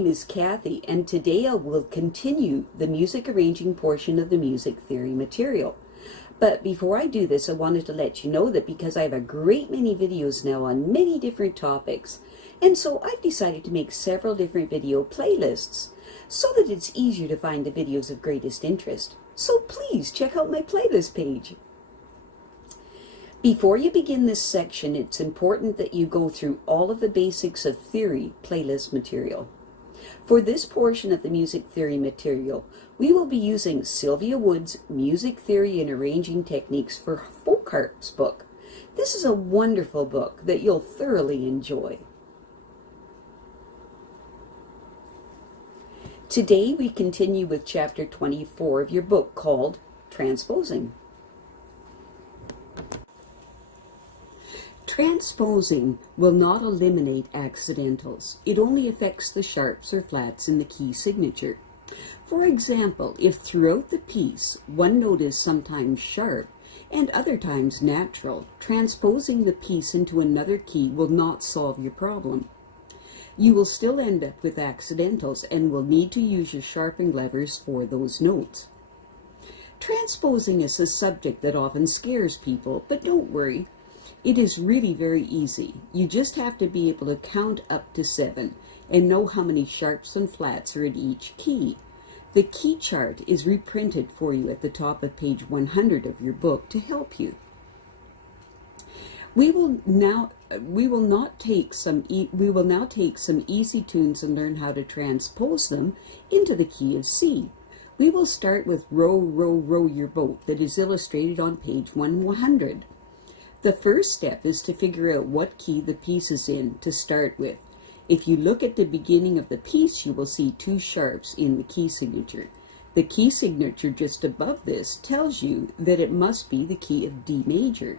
name is Kathy, and today I will continue the music arranging portion of the music theory material. But before I do this, I wanted to let you know that because I have a great many videos now on many different topics, and so I've decided to make several different video playlists so that it's easier to find the videos of greatest interest. So please check out my playlist page. Before you begin this section, it's important that you go through all of the basics of theory playlist material. For this portion of the music theory material, we will be using Sylvia Woods' Music Theory and Arranging Techniques for Folk Harps book. This is a wonderful book that you'll thoroughly enjoy. Today we continue with chapter 24 of your book called Transposing. Transposing will not eliminate accidentals. It only affects the sharps or flats in the key signature. For example, if throughout the piece one note is sometimes sharp and other times natural, transposing the piece into another key will not solve your problem. You will still end up with accidentals and will need to use your sharpening levers for those notes. Transposing is a subject that often scares people, but don't worry. It is really very easy. You just have to be able to count up to 7 and know how many sharps and flats are in each key. The key chart is reprinted for you at the top of page 100 of your book to help you. We will now take some easy tunes and learn how to transpose them into the key of C. We will start with Row, Row, Row Your Boat that is illustrated on page 100. The first step is to figure out what key the piece is in to start with. If you look at the beginning of the piece, you will see 2 sharps in the key signature. The key signature just above this tells you that it must be the key of D major.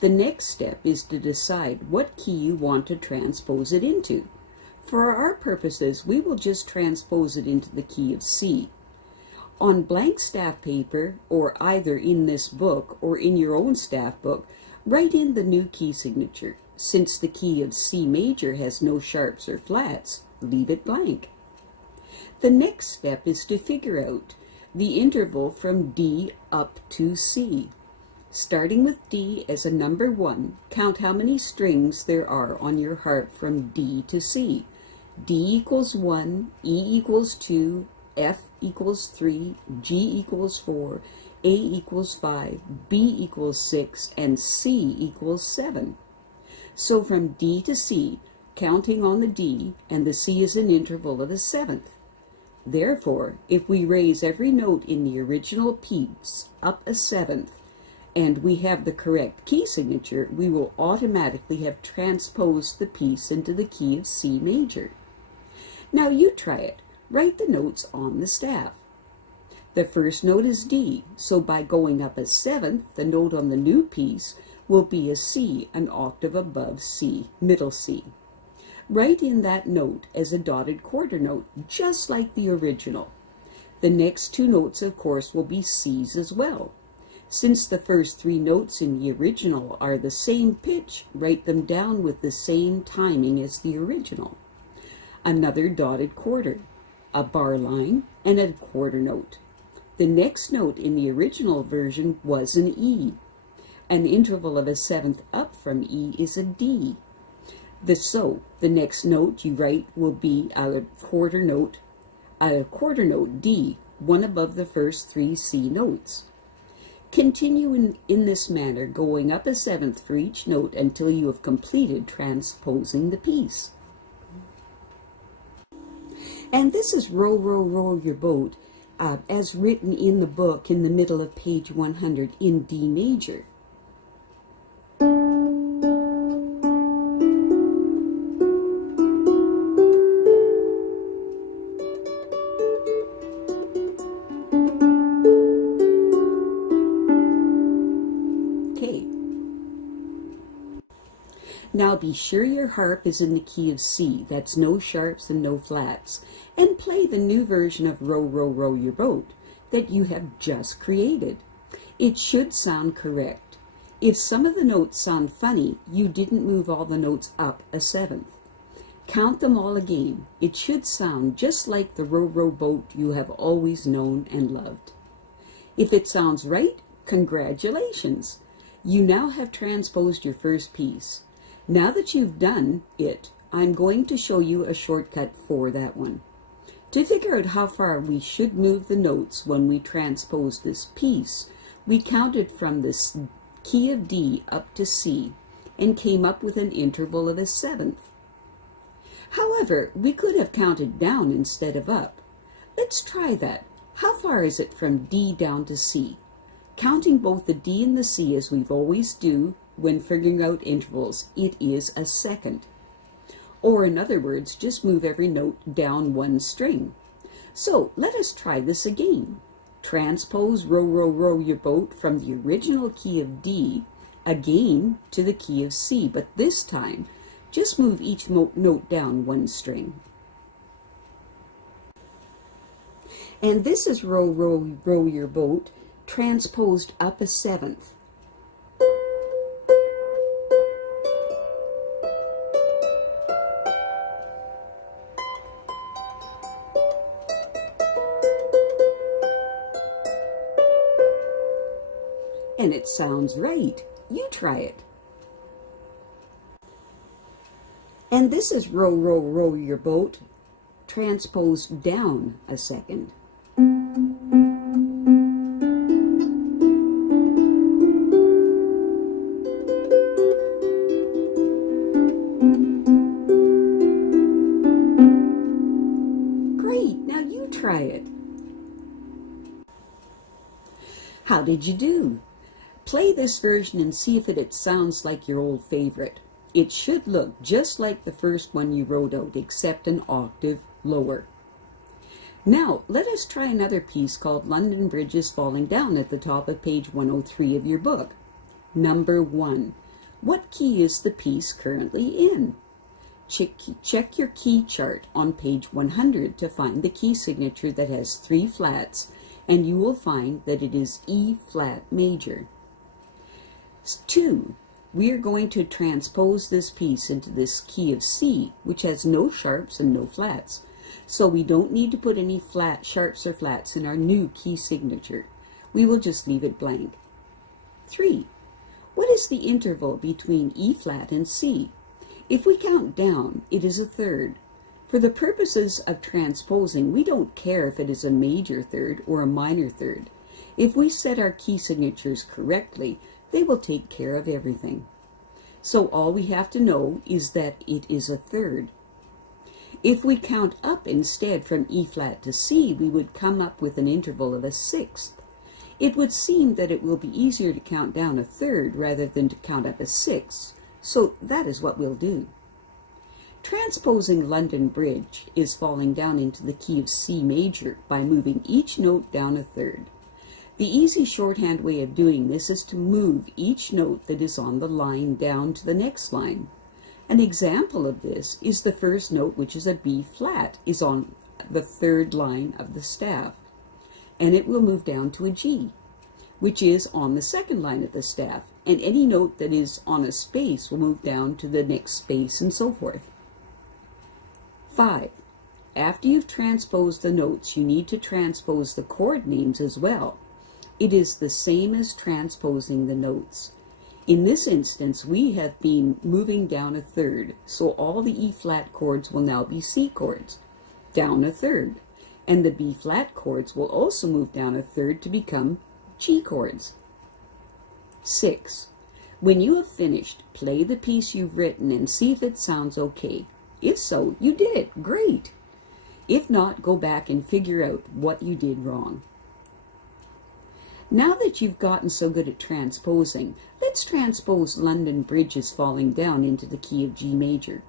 The next step is to decide what key you want to transpose it into. For our purposes, we will just transpose it into the key of C. On blank staff paper, or either in this book or in your own staff book, write in the new key signature. Since the key of C major has no sharps or flats, leave it blank. The next step is to figure out the interval from D up to C. Starting with D as a number 1, count how many strings there are on your harp from D to C. D equals 1, E equals 2, F equals 3, G equals 4, A equals 5, B equals 6, and C equals 7. So from D to C, counting on the D, and the C is an interval of a 7th. Therefore, if we raise every note in the original piece up a 7th, and we have the correct key signature, we will automatically have transposed the piece into the key of C major. Now you try it. Write the notes on the staff. The first note is D, so by going up a 7th, the note on the new piece will be a C, an octave above C, middle C. Write in that note as a dotted quarter note, just like the original. The next 2 notes, of course, will be C's as well. Since the first 3 notes in the original are the same pitch, write them down with the same timing as the original. Another dotted quarter, a bar line, and a quarter note. The next note in the original version was an E. An interval of a 7th up from E is a D. So the next note you write will be a quarter note D, one above the first 3 C notes. Continue in this manner, going up a 7th for each note until you have completed transposing the piece. And this is Row, Row, Row Your Boat, as written in the book in the middle of page 100 in D major. Now be sure your harp is in the key of C, that's no sharps and no flats, and play the new version of Row, Row, Row Your Boat that you have just created. It should sound correct. If some of the notes sound funny, you didn't move all the notes up a 7th. Count them all again. It should sound just like the row, row boat you have always known and loved. If it sounds right, congratulations! You now have transposed your first piece. Now that you've done it, I'm going to show you a shortcut for that one. To figure out how far we should move the notes when we transpose this piece, we counted from this key of D up to C and came up with an interval of a seventh. However, we could have counted down instead of up. Let's try that. How far is it from D down to C? Counting both the D and the C as we've always do when figuring out intervals, it is a second. Or in other words, just move every note down one string. So let us try this again. Transpose row, row, row your boat from the original key of D again to the key of C, but this time just move each note down one string. And this is row, row, row your boat transposed up a seventh. And it sounds right. You try it. And this is row, row, row your boat transposed down a second. Great, now you try it. How did you do? Play this version and see if it sounds like your old favorite. It should look just like the first one you wrote out, except an octave lower. Now, let us try another piece called London Bridge is Falling Down at the top of page 103 of your book. Number 1. What key is the piece currently in? Check your key chart on page 100 to find the key signature that has 3 flats, and you will find that it is E flat major. 2. We are going to transpose this piece into this key of C, which has no sharps and no flats. So we don't need to put any sharps or flats in our new key signature. We will just leave it blank. 3. What is the interval between E flat and C? If we count down, it is a third. For the purposes of transposing, we don't care if it is a major third or a minor third. If we set our key signatures correctly, they will take care of everything. So all we have to know is that it is a third. If we count up instead from E flat to C, we would come up with an interval of a sixth. It would seem that it will be easier to count down a third rather than to count up a sixth, so that is what we'll do. Transposing London Bridge is falling down into the key of C major by moving each note down a third. The easy shorthand way of doing this is to move each note that is on the line down to the next line. An example of this is the first note, which is a B flat, is on the third line of the staff, and it will move down to a G, which is on the second line of the staff, and any note that is on a space will move down to the next space, and so forth. 5. After you've transposed the notes, you need to transpose the chord names as well. It is the same as transposing the notes. In this instance, we have been moving down a third, so all the E flat chords will now be C chords, down a third, and the B flat chords will also move down a third to become G chords. 6. When you have finished, play the piece you've written and see if it sounds okay. If so, you did it. Great. If not, go back and figure out what you did wrong. Now that you've gotten so good at transposing, let's transpose London Bridge is Falling Down into the key of G major.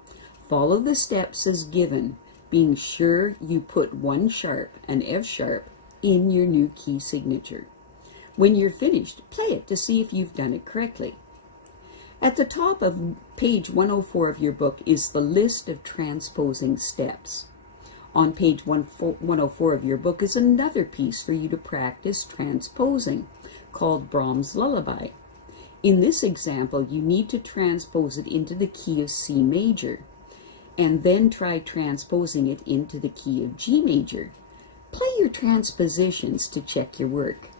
Follow the steps as given, being sure you put 1 sharp, an F sharp, in your new key signature. When you're finished, play it to see if you've done it correctly. At the top of page 104 of your book is the list of transposing steps. On page 104 of your book is another piece for you to practice transposing, called Brahms' Lullaby. In this example, you need to transpose it into the key of C major. and then try transposing it into the key of G major. Play your transpositions to check your work.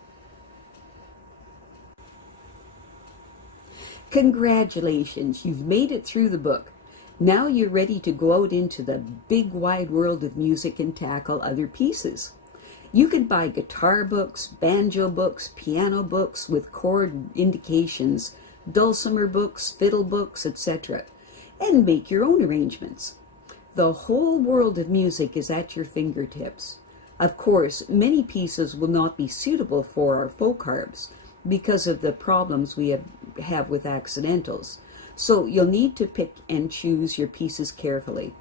Congratulations, you've made it through the book. Now you're ready to go out into the big wide world of music and tackle other pieces. You can buy guitar books, banjo books, piano books with chord indications, dulcimer books, fiddle books, etc., and make your own arrangements. The whole world of music is at your fingertips. Of course, many pieces will not be suitable for our folk harps because of the problems we have with accidentals. So you'll need to pick and choose your pieces carefully.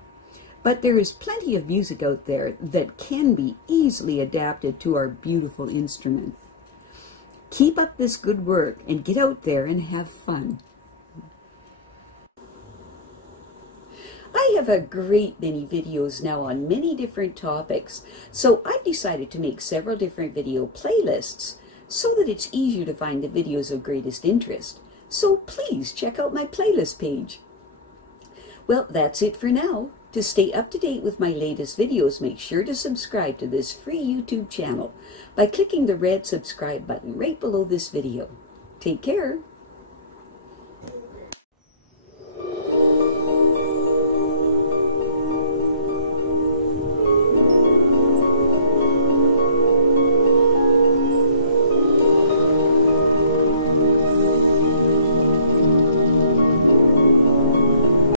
But there is plenty of music out there that can be easily adapted to our beautiful instrument. Keep up this good work and get out there and have fun. I have a great many videos now on many different topics, so I've decided to make several different video playlists so that it's easier to find the videos of greatest interest. So please check out my playlist page. Well, that's it for now. To stay up to date with my latest videos, make sure to subscribe to this free YouTube channel by clicking the red subscribe button right below this video. Take care.